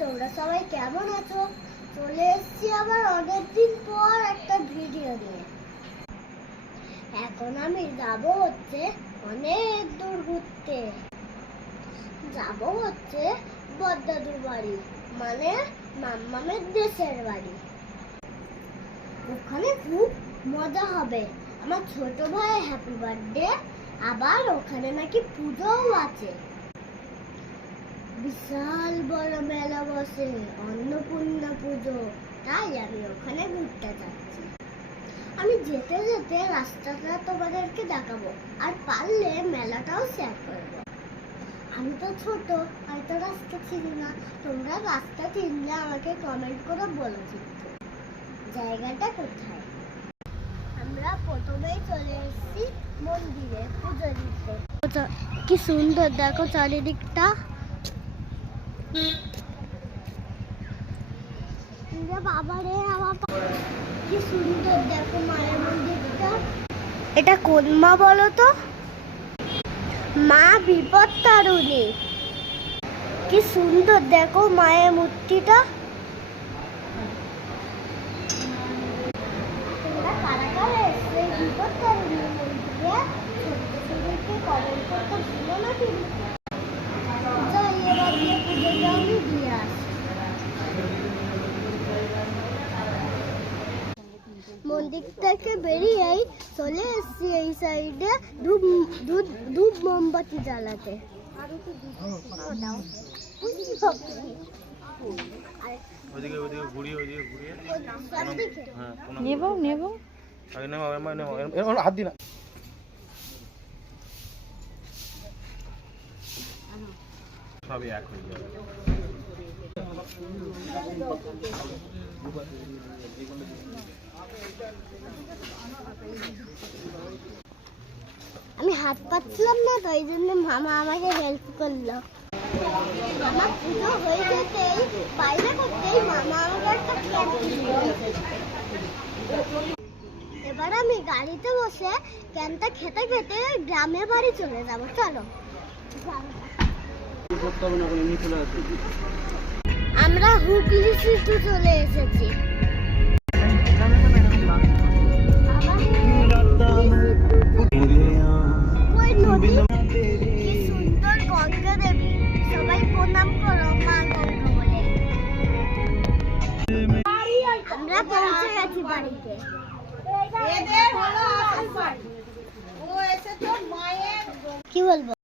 তোমরা সবাই কেমন আছো? চলে এসেছি আবার অনেকদিন পর একটা ভিডিও নিয়ে। এখন আমি যাব হচ্ছে অনেক দূর ঘুরতে। যাব হচ্ছে বড়দাদুর বাড়ি, মানে মাম্মামের দেশের বাড়ি। ওখানে খুব মজা হবে। আমার ছোট ভাই হ্যাপি বার্থডে, আবার ওখানে নাকি পুজোও আছে। বিশাল বড় মেলা বসে, অন্নপূর্ণা পুজো, তাই আমি ওখানে ঘুরতে যাচ্ছি। আমি যেতে যেতে রাস্তাটা তোমাদেরকে দেখাবো, আর পারলে মেলাটাও শেয়ার করবো। আমি তো ছোট, হয়তো রাস্তা চিনি না। তোমরা রাস্তা চিনলে আমাকে কমেন্ট করে বলো কিন্তু জায়গাটা কোথায়। আমরা প্রথমেই চলে এসেছি মন্দিরে পুজো দিতে। কি সুন্দর দেখো চারিদিকটা। বাবারে আমার কি সুন্দর দেখো মায়ের মন্দিরটা। এটা কোন মা বলো তো? মা বিপত্তারিণী। কি সুন্দর দেখো মায়ের মূর্তিটা। তোমরা কারা কারা এসে বিপত্তারিণী মন্দিরে ছোটকে কমেন্ট করতে ভুলো না কিন্তু। যাই এবার দিয়ে পুজোটা আমি দিয়ে আসি। মন্দির থেকে বেরিয়েই চলে এসেছি এই সাইডে ধূপ মোমবাতি জ্বালাতে। হাত দিন সবই এক হয়ে যাবে। আমি হাত পাচ্ছিলাম না, তো এই জন্য মামা আমাকে হেল্প করলো। আমার পুজো হয়ে যেতেই বাইরে করতেই মামা আমাকে একটা ক্যান। এবার আমি গাড়িতে বসে ক্যানটা খেতে খেতে গ্রামের বাড়ি চলে যাব। চলো। আমরা হুগলি সিটু চলে এসেছি। কি সুন্দর গঙ্গা দেবী, সবাই প্রণাম করো মা গঙ্গা বলে। আমরা পৌঁছে গেছি বাড়িতে। কি বলবো?